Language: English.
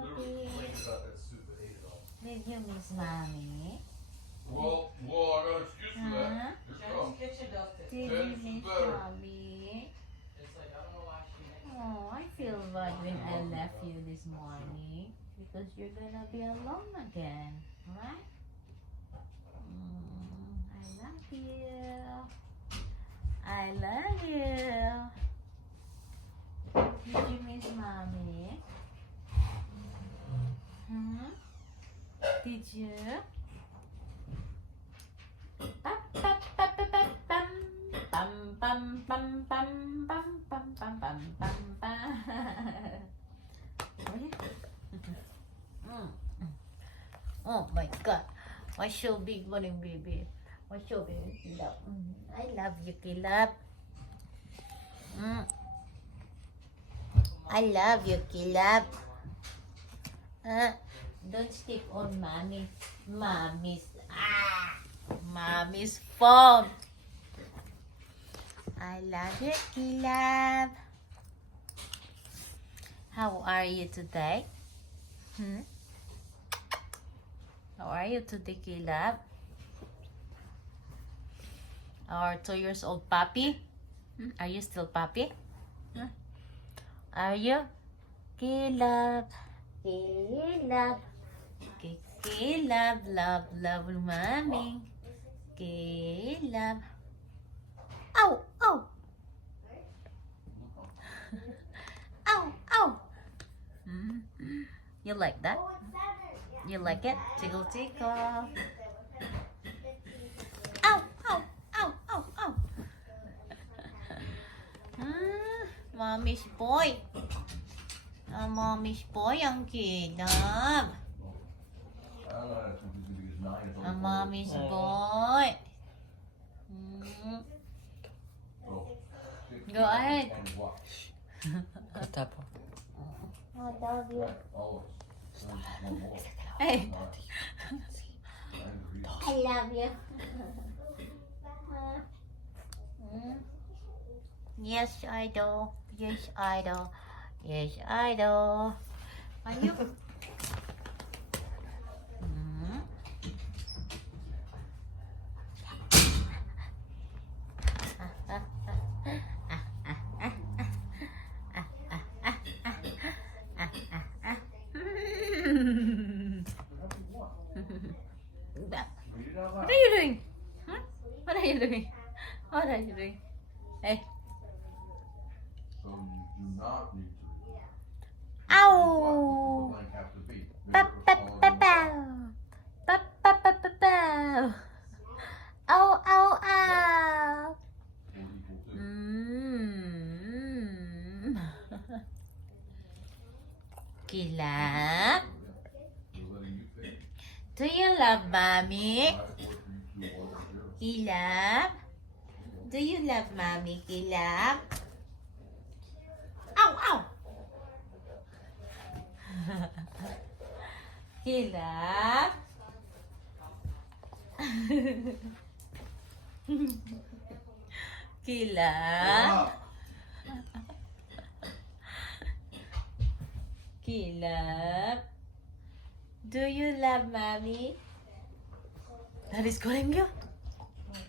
puppy? Did you miss mommy? Well, I got an excuse for that. Huh? Did you miss mommy? Oh, I feel bad when I left you this morning because you're gonna be alone again, right? I love you. I love you. Did you miss mommy? Did you? Pam pam pam pam pam pam pam pam pam pam pam pam pam pam. Oh my God! What's so big morning, baby? What's so big, Kilab? I love you, Kilab. I love you, Kilab. Don't step on mommy. Mommy's phone. I love you, Kilab. How are you today? How are you today, Kilab? Our 2 years old puppy? Are you still puppy? Are you? Kilab. Kilab. Kilab. Love mommy. Kilab. Ow! Ow! Ow! You like that? You like it? Tickle, tickle. Ow! Mommy's boy. Mommy's boy ang Kilab. Mommy's boy. Go ahead. Tapo. I love you. Hey. I love you. Yes, I do. Yes, I do. Yes, I do. Are you? What are you doing? What are you doing? What are you doing? Hey. So you do not need to. Ow! Ow! Kilab? Do you love mommy? Kilab? Do you love mommy, Kilab? Ow! Kilab? Kilab? Kilab? Do you love mommy? Daddy's calling you?